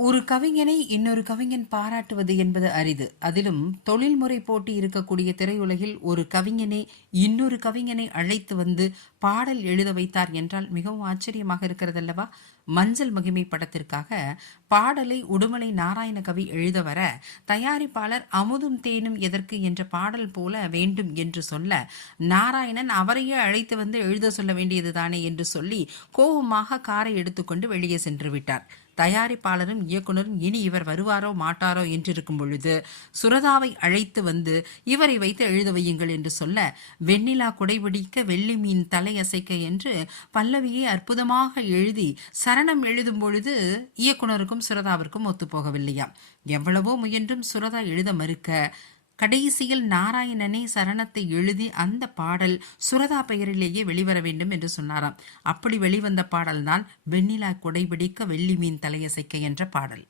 ஒரு கவிஞனை இன்னொரு கவிஞன் பாராட்டுவது என்பது அரிது. அதிலும் தொழில்முறை போட்டி இருக்கக்கூடிய திரையுலகில் ஒரு கவிஞனை இன்னொரு கவிஞனை அழைத்து வந்து பாடல் எழுத வைத்தார் என்றால் மிகவும் ஆச்சரியமாக இருக்கிறதல்லவா? மஞ்சள் மகிமை படத்திற்காக பாடலை உடுமலை நாராயணகவி எழுத வர, தயாரிப்பாளர் அமுதும் தேனும் எதற்கு என்ற பாடல் போல வேண்டும் என்று சொல்ல, நாராயணன் அவரையே அழைத்து வந்து எழுத சொல்ல வேண்டியதுதானே என்று சொல்லி கோபமாக காரை எடுத்துக்கொண்டு வெளியே சென்று விட்டார். தயாரிப்பாளரும் இயக்குனரும் இனி இவர் வருவாரோ மாட்டாரோ என்றிருக்கும் பொழுது சுரதாவை அழைத்து வந்து இவரை வைத்து எழுத வையுங்கள் என்று சொல்ல, வெண்ணிலா குடைபிடிக்க வெள்ளி மீன் தலையசைக்க என்று பல்லவியை அற்புதமாக எழுதி சரணம் எழுதும் பொழுது இயக்குனருக்கும் சுரதாவிற்கும் ஒத்துப்போகவில்லையாம். எவ்வளவோ முயன்றும் சுரதா எழுத மறுக்க, கடைசியில் நாராயணனே சரணத்தை எழுதி அந்த பாடல் சுரதா பெயரிலேயே வெளிவர வேண்டும் என்று சொன்னாராம். அப்படி வெளிவந்த பாடல்தான் வெண்ணிலா குடைபிடிக்க வெள்ளி மீன் தலையசைக்க என்ற பாடல்.